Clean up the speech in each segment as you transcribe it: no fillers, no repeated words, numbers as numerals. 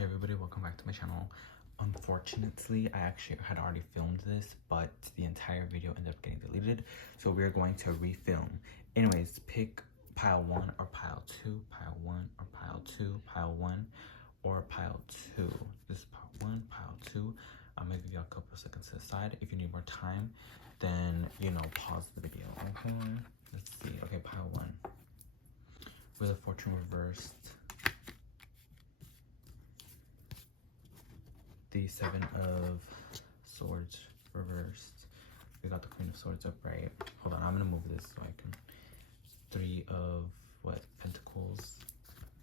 Hey everybody, welcome back to my channel. Unfortunately, I actually had already filmed this, but the entire video ended up getting deleted, so we're going to refilm. Anyways, pick pile 1 or pile 2, pile 1 or pile 2, pile 1 or pile 2. This is pile 1, pile 2. I'm gonna give you a couple of seconds to decide. If you need more time, then, pause the video. Okay, let's see. Okay, pile 1. Wheel of Fortune reversed. The 7 of Swords reversed. We got the Queen of Swords upright. Hold on, I'm gonna move this so I can. 3 of Pentacles.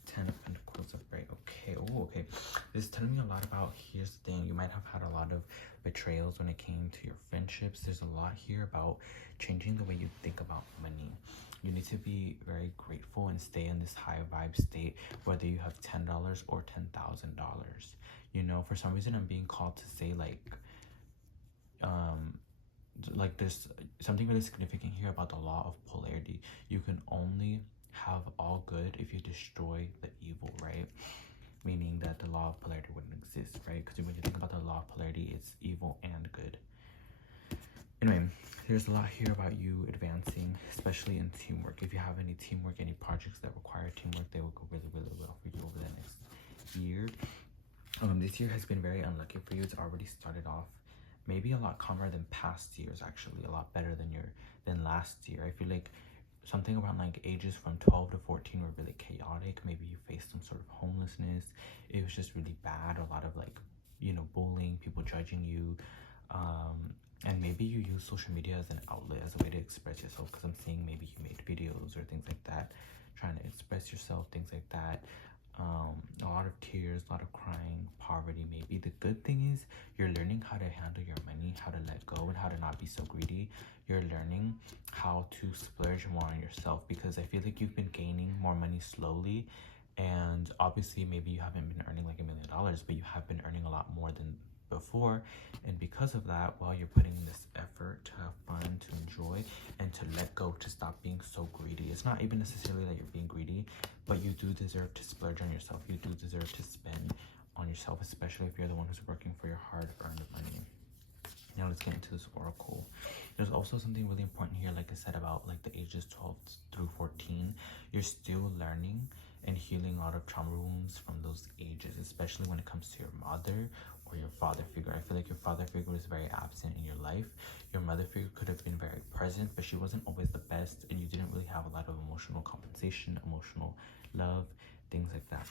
10 of Pentacles upright. Okay. Oh, okay. This is telling me a lot about. Here's the thing. You might have had a lot of betrayals when it came to your friendships. There's a lot here about changing the way you think about money. You need to be very grateful and stay in this high vibe state, whether you have $10 or $10,000. For some reason I'm being called to say like there's something really significant here about the law of polarity. You can only have all good if you destroy the evil, right? Meaning that the law of polarity wouldn't exist, right? Because when you think about the law of polarity, it's evil and good. Anyway, there's a lot here about you advancing, especially in teamwork. If you have any teamwork, any projects that require teamwork, they will go really, really well for you over the next year. This year has been very unlucky for you. It's already started off maybe a lot calmer than past years, actually a lot better than last year. I feel like something around like ages from 12 to 14 were really chaotic. Maybe you faced some sort of homelessness. It was just really bad. A lot of bullying, people judging you, and maybe you use social media as an outlet, as a way to express yourself, because I'm seeing maybe you made videos or things like that, trying to express yourself, things like that. A lot of tears, a lot of crying, poverty maybe. The good thing is you're learning how to handle your money, how to let go, and how to not be so greedy. You're learning how to splurge more on yourself, because I feel like you've been gaining more money slowly, and obviously maybe you haven't been earning like $1 million, but you have been earning a lot more than before, and because of that, while you're putting in this effort to have fun, to enjoy, and to let go, to stop being so greedy. It's not even necessarily that you're being greedy, but you do deserve to splurge on yourself. You do deserve to spend on yourself, especially if you're the one who's working for your hard-earned money. Now let's get into this oracle. There's also something really important here, like I said, about like the ages 12 through 14. You're still learning and healing a lot of trauma wounds from those ages, especially when it comes to your mother or your father figure. I feel like your father figure was very absent in your life. Your mother figure could have been very present, but she wasn't always the best, and you didn't really have a lot of emotional compensation, emotional love, things like that.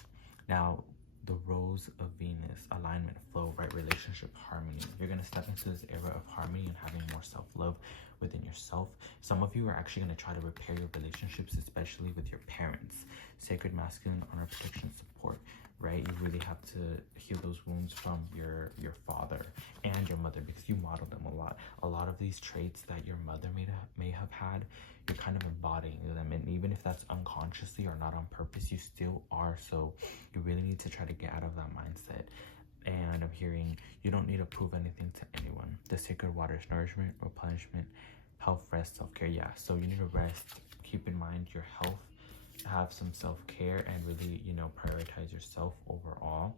Now, the Rose of Venus, alignment, flow, right relationship, harmony. You're going to step into this era of harmony and having more self-love within yourself. Some of you are actually going to try to repair your relationships, especially with your parents. Sacred masculine, honor, protection, support, right? You really have to heal those wounds from your father and your mother, because you model them a lot. A lot of these traits that your mother may have had, you're kind of embodying them, and even if that's unconsciously or not on purpose, you still are. So you really need to try to get out of that mindset. And I'm hearing you don't need to prove anything to anyone. The sacred waters, nourishment, replenishment, health, rest, self-care. Yeah, so you need to rest. Keep in mind your health, have some self-care, and really prioritize yourself overall.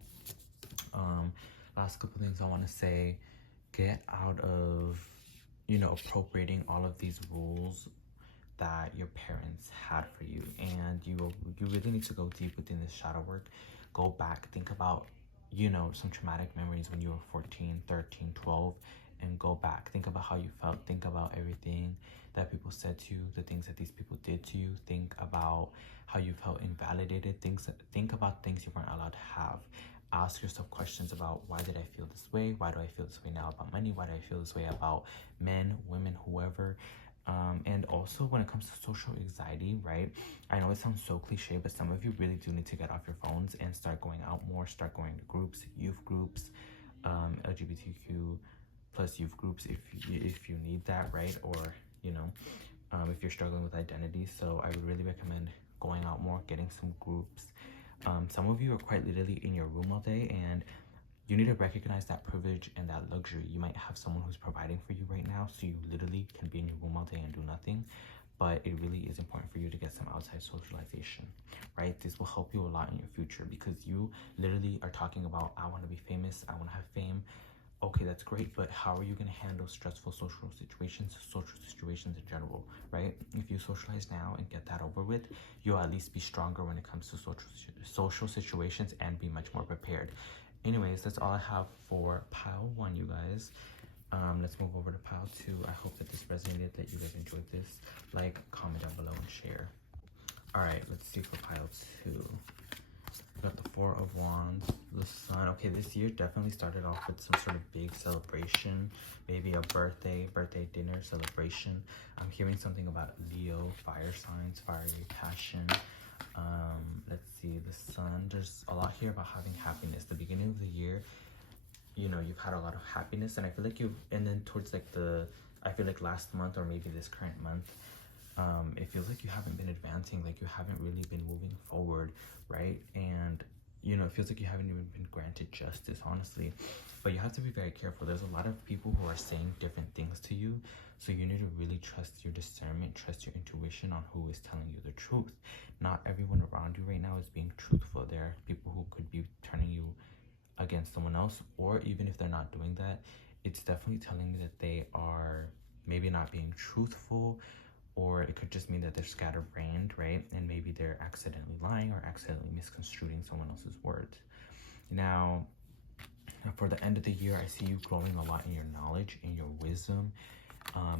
Last couple things I want to say: get out of appropriating all of these rules that your parents had for you, and you really need to go deep within this shadow work. Go back, think about some traumatic memories when you were 14, 13, 12, and go back, think about how you felt, think about everything that people said to you, the things that these people did to you, think about how you felt invalidated, think about things you weren't allowed to have. Ask yourself questions about, why did I feel this way? Why do I feel this way now about money? Why do I feel this way about men, women, whoever? And also when it comes to social anxiety, right? I know it sounds so cliche, but some of you really do need to get off your phones and start going out more, start going to groups, youth groups, LGBTQ plus youth groups if you need that, right? Or if you're struggling with identity. So I would really recommend going out more, getting some groups. Some of you are quite literally in your room all day, and you need to recognize that privilege and that luxury. You might have someone who's providing for you right now, so you literally can be in your room all day and do nothing. but it really is important for you to get some outside socialization, right? This will help you a lot in your future, because you literally are talking about, I want to be famous, I want to have fame. Okay, that's great, but how are you going to handle stressful social situations in general, right? If you socialize now and get that over with, you'll at least be stronger when it comes to social situations and be much more prepared. Anyways, that's all I have for pile 1, you guys. Let's move over to pile 2. I hope that this resonated, that you guys enjoyed this. Like, comment down below, and share. All right, let's see for pile 2. We got the 4 of Wands, the Sun. Okay, this year definitely started off with some sort of big celebration, maybe a birthday dinner celebration. I'm hearing something about Leo, fire signs, fiery passion. Let's see, the Sun. There's a lot here about having happiness. The beginning of the year, you know, you've had a lot of happiness, and I feel like and then towards like I feel like last month or maybe this current month, it feels like you haven't been advancing, like you haven't really been moving forward, right? And you know, it feels like you haven't even been granted justice, honestly. But you have to be very careful. There's a lot of people who are saying different things to you, so you need to really trust your discernment, trust your intuition on who is telling you the truth. Not everyone around you right now is being truthful. There are people who could be turning you against someone else, or even if they're not doing that, it's definitely telling me that they are maybe not being truthful, or it could just mean that they're scatterbrained, right? And maybe they're accidentally lying or accidentally misconstruing someone else's words. Now, for the end of the year, I see you growing a lot in your knowledge, in your wisdom,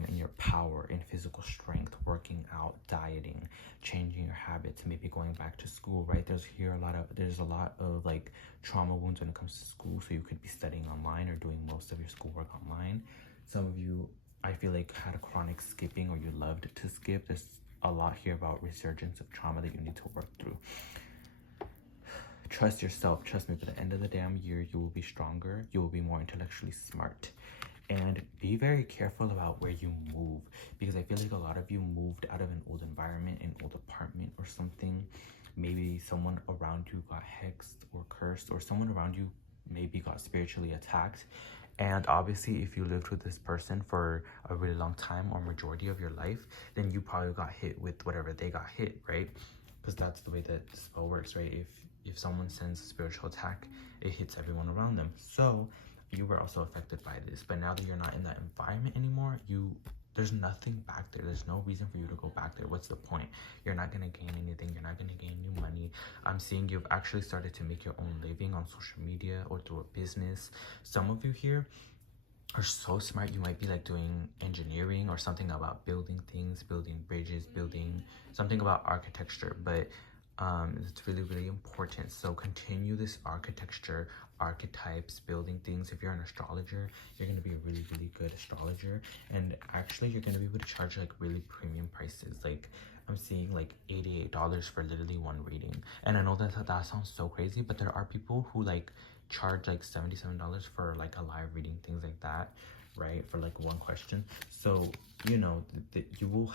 in your power, in physical strength, working out, dieting, changing your habits, maybe going back to school, right? There's a lot of like trauma wounds when it comes to school, so you could be studying online or doing most of your schoolwork online. Some of you, I feel like, had a chronic skipping, or you loved to skip. There's a lot here about resurgence of trauma that you need to work through. Trust yourself. Trust me, by the end of the damn year, you will be stronger. You will be more intellectually smart. And be very careful about where you move, because I feel like a lot of you moved out of an old environment, an old apartment or something. Maybe someone around you got hexed or cursed, or someone around you maybe got spiritually attacked. And obviously, if you lived with this person for a really long time or majority of your life, then you probably got hit with whatever they got hit, right? Because that's the way that the spell works, right? If someone sends a spiritual attack, it hits everyone around them. So you were also affected by this. But now that you're not in that environment anymore, there's nothing back there. There's no reason for you to go back there. What's the point? You're not going to gain anything. You're not going to gain new money. I'm seeing you've actually started to make your own living on social media or through a business. Some of you here are so smart. You might be like doing engineering or something about building things, building bridges, building something about architecture. But it's really, really important. So continue this architecture, archetypes, building things. If you're an astrologer, you're going to be a really, really good astrologer. And actually, you're going to be able to charge like really premium prices. Like I'm seeing like $88 for literally one reading. And I know that sounds so crazy, but there are people who like charge like $77 for like a live reading, things like that, right? For like one question. So you know that you will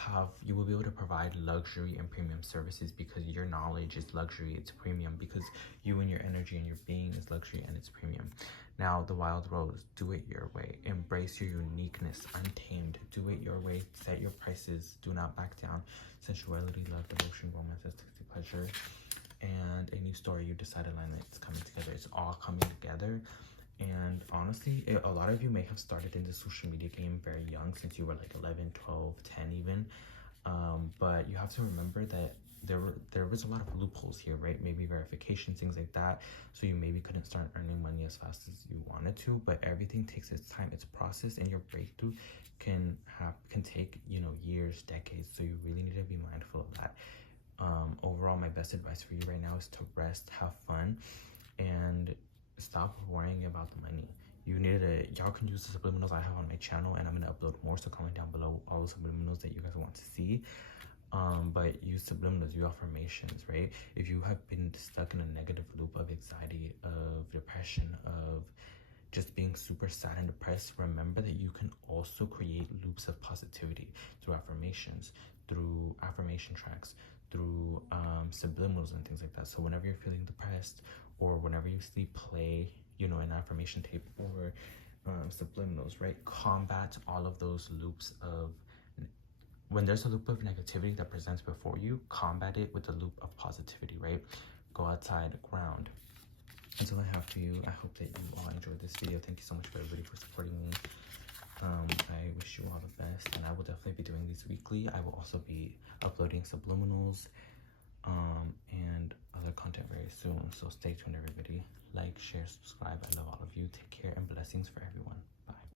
be able to provide luxury and premium services, because your knowledge is luxury, it's premium, because you and your energy and your being is luxury and it's premium. Now the Wild Rose, do it your way. Embrace your uniqueness, untamed. Do it your way. Set your prices. Do not back down. Sensuality, love, devotion, romance, ecstasy, pleasure, and a new story. You decided line that's coming together. It's all coming together. And honestly, a lot of you may have started in the social media game very young, since you were like 11, 12, 10 even. But you have to remember that there was a lot of loopholes here, right? Maybe verification, things like that. So you maybe couldn't start earning money as fast as you wanted to, but everything takes its time, its process, and your breakthrough can take, you know, years, decades. So you really need to be mindful of that. Overall, my best advice for you right now is to rest, have fun, and stop worrying about the money. Y'all can use the subliminals I have on my channel, and I'm gonna upload more, so comment down below all the subliminals that you guys want to see. But use subliminals, use affirmations, right? If you have been stuck in a negative loop of anxiety, of depression, of just being super sad and depressed, remember that you can also create loops of positivity through affirmations, through affirmation tracks, through subliminals and things like that. So whenever you're feeling depressed, or whenever you sleep, play, you know, an affirmation tape or subliminals, right? Combat all of those loops of when there's a loop of negativity that presents before you, combat it with a loop of positivity, right? Go outside, ground. That's all I have for you. I hope that you all enjoyed this video. Thank you so much for everybody for supporting me. I wish you all the best, and I will definitely be doing these weekly. I will also be uploading subliminals and other content very soon, so stay tuned, everybody. Like, share, subscribe. I love all of you. Take care, and blessings for everyone.